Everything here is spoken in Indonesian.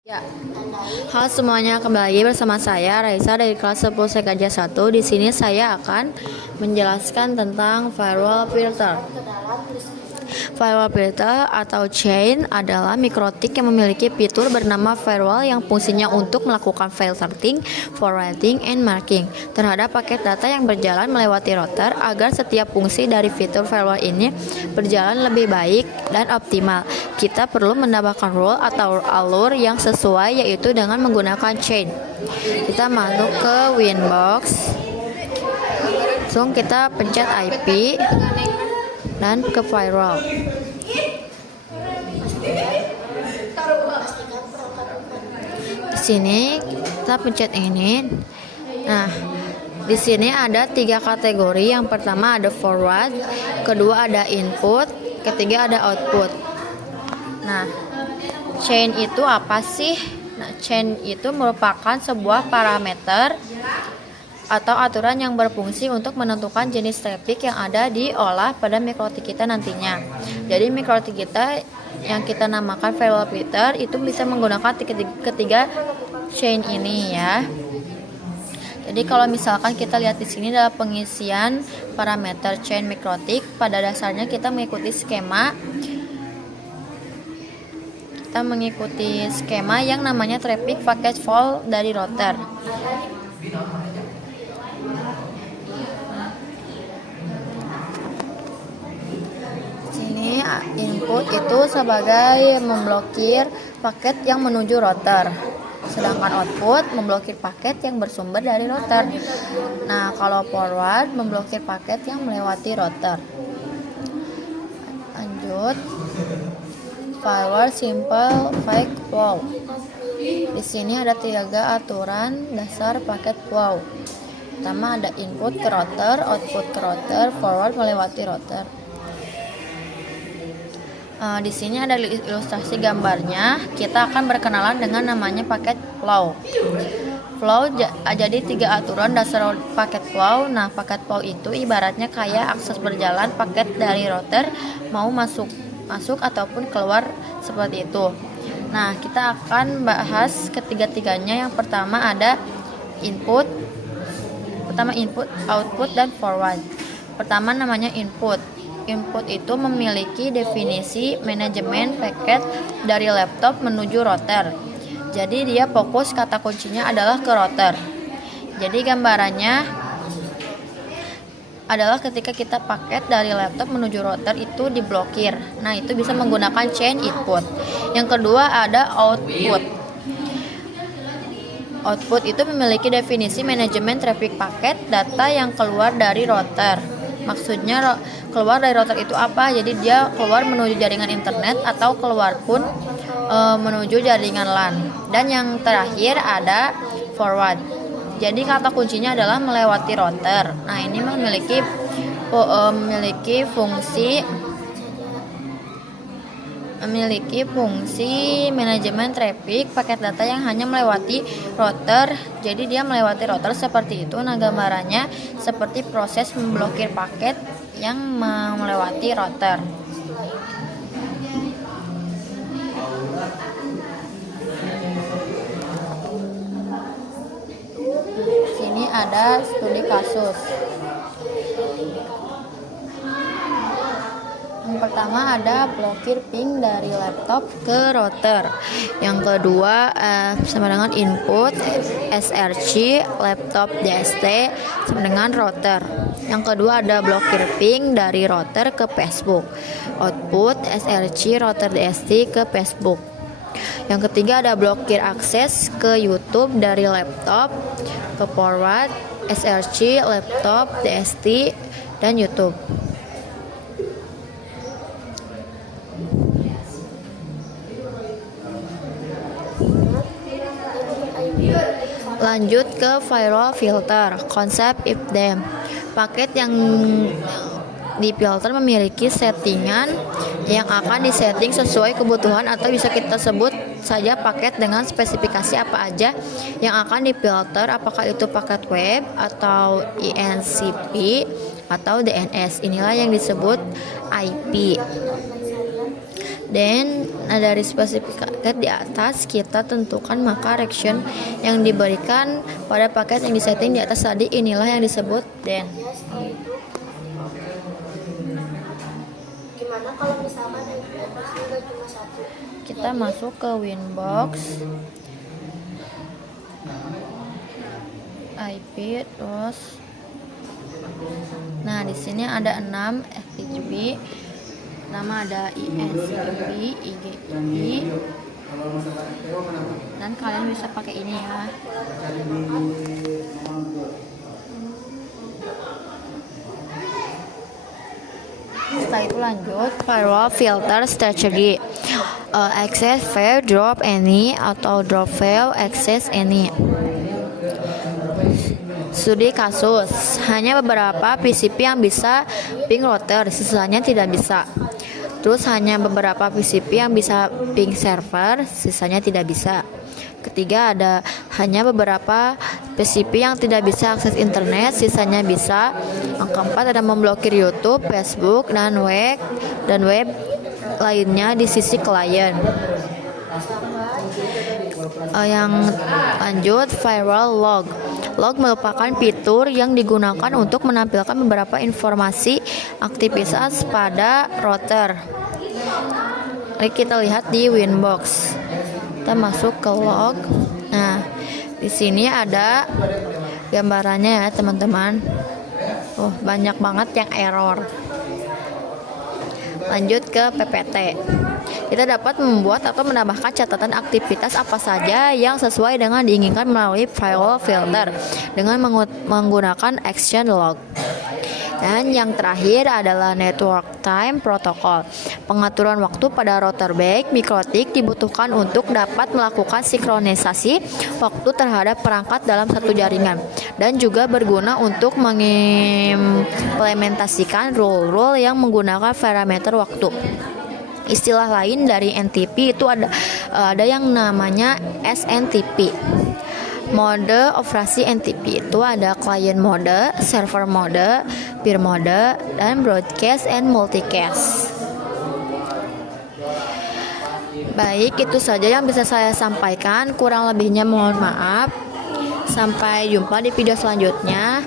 Ya, halo semuanya, kembali bersama saya Raisa dari kelas 10 Sekaja 1. Di sini saya akan menjelaskan tentang firewall filter. Firewall filter atau chain adalah mikrotik yang memiliki fitur bernama firewall yang fungsinya untuk melakukan file sorting, forwarding, and marking terhadap paket data yang berjalan melewati router agar setiap fungsi dari fitur firewall ini berjalan lebih baik dan optimal. Kita perlu menambahkan rule atau alur yang sesuai, yaitu dengan menggunakan chain. Kita masuk ke Winbox, langsung kita pencet IP dan ke firewall. Di sini kita pencet ini. Nah, di sini ada 3 kategori. Yang pertama ada forward, kedua ada input, ketiga ada output. Nah, chain itu apa sih? Nah, chain itu merupakan sebuah parameter atau aturan yang berfungsi untuk menentukan jenis traffic yang ada diolah pada mikrotik kita nantinya. Jadi mikrotik kita yang kita namakan firewall filter itu bisa menggunakan ketiga chain ini ya. Jadi kalau misalkan kita lihat di sini adalah pengisian parameter chain mikrotik, pada dasarnya kita mengikuti skema yang namanya traffic packet flow dari router. Sini input itu sebagai memblokir paket yang menuju router, sedangkan output memblokir paket yang bersumber dari router. Nah, kalau forward memblokir paket yang melewati router. Lanjut, firewall simple fake flow. Di sini ada 3 aturan dasar paket flow. Pertama ada input ke router, output ke router, forward melewati router. Di sini ada ilustrasi gambarnya. Kita akan berkenalan dengan namanya paket flow. Jadi 3 aturan dasar paket flow. Nah, paket flow itu ibaratnya kayak akses berjalan paket dari router mau masuk ataupun keluar, seperti itu. Nah, kita akan bahas ketiga-tiganya. Yang pertama ada input, output, dan forward. Pertama namanya input. Input itu memiliki definisi manajemen paket dari laptop menuju router. Jadi dia fokus kata kuncinya adalah ke router. Jadi gambarannya adalah ketika kita paket dari laptop menuju router itu diblokir. Nah, itu bisa menggunakan chain input. Yang kedua ada output. Output itu memiliki definisi manajemen traffic paket data yang keluar dari router. Maksudnya keluar dari router itu apa? Jadi dia keluar menuju jaringan internet atau keluar pun menuju jaringan LAN. Dan yang terakhir ada forward. Jadi kata kuncinya adalah melewati router. Nah, ini memiliki fungsi manajemen traffic paket data yang hanya melewati router. Jadi dia melewati router seperti itu. Nah, gambarannya seperti proses memblokir paket yang melewati router. Sini ada studi kasus. Yang pertama ada blokir ping dari laptop ke router. Yang kedua sama dengan input SRC laptop DST sama dengan router. Yang kedua ada blokir ping dari router ke Facebook. Output SRC router DST ke Facebook. Yang ketiga ada blokir akses ke YouTube dari laptop ke forward SRC laptop DST dan YouTube. Lanjut ke firewall filter, konsep if then. Paket yang difilter memiliki settingan yang akan disetting sesuai kebutuhan, atau bisa kita sebut saja paket dengan spesifikasi apa aja yang akan difilter, apakah itu paket web atau INCP atau DNS. Inilah yang disebut IP. Dan dari spesifikasi di atas kita tentukan maka reaction yang diberikan pada paket yang disetting di atas tadi, inilah yang disebut then. Gimana kalau misalkan IP-nya cuma satu? Kita masuk ke Winbox, IP terus. Nah, di sini ada 6 FTP. Nama ada ISIP, IGIP, dan kalian bisa pakai ini ya. Setelah itu lanjut firewall filter strategy, access fail drop any atau drop fail access any. Studi kasus, hanya beberapa PCP yang bisa ping router, sisanya tidak bisa. Terus hanya beberapa PCP yang bisa ping server, sisanya tidak bisa. Ketiga ada hanya beberapa PCP yang tidak bisa akses internet, sisanya bisa. Yang keempat ada memblokir YouTube, Facebook, dan web lainnya di sisi klien. Yang lanjut firewall log. Log merupakan fitur yang digunakan untuk menampilkan beberapa informasi aktivitas pada router. Mari kita lihat di Winbox. Kita masuk ke log. Nah, di sini ada gambarannya ya teman-teman. Banyak banget yang error. Lanjut ke PPT. Kita dapat membuat atau menambahkan catatan aktivitas apa saja yang sesuai dengan diinginkan melalui firewall filter dengan menggunakan action log. Dan yang terakhir adalah network time protocol. Pengaturan waktu pada router baik MikroTik dibutuhkan untuk dapat melakukan sinkronisasi waktu terhadap perangkat dalam satu jaringan, dan juga berguna untuk mengimplementasikan rule-rule yang menggunakan parameter waktu. Istilah lain dari NTP itu ada yang namanya SNTP. Mode operasi NTP itu ada client mode, server mode, peer mode, dan broadcast and multicast. Baik, itu saja yang bisa saya sampaikan. Kurang lebihnya mohon maaf. Sampai jumpa di video selanjutnya.